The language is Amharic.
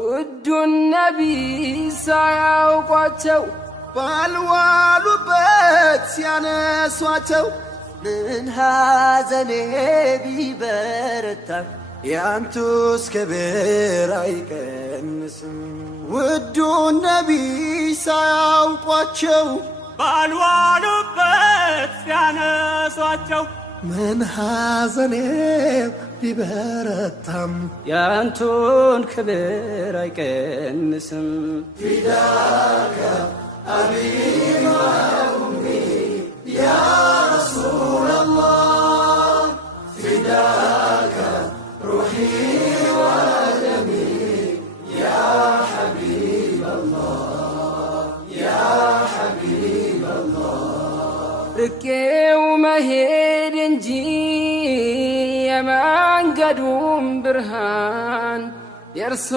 ውዱን ነቢይ ሳያውቋቸው ባልዋሉበት ሲያነሷቸው ምን ሐዘኔ ቢበረታ ያንቱስ ክብር አይቀንስም። ውዱን ነቢይ ሳያውቋቸው ባልዋሉበት ሲያነሷቸው ምን ሐዘኔ ቢበረታም ያንቱን ክብር አይቀንስም። ፊዳከ አቢ ወኡሚ ያ ረሱለላህ ፊዳከ ሩሒ ወደሚ ያ ሐቢበላህ ያ ሐቢበላህ ርቄው መሄድ እንጂ የመንገዱም ብርሃን የእርሶ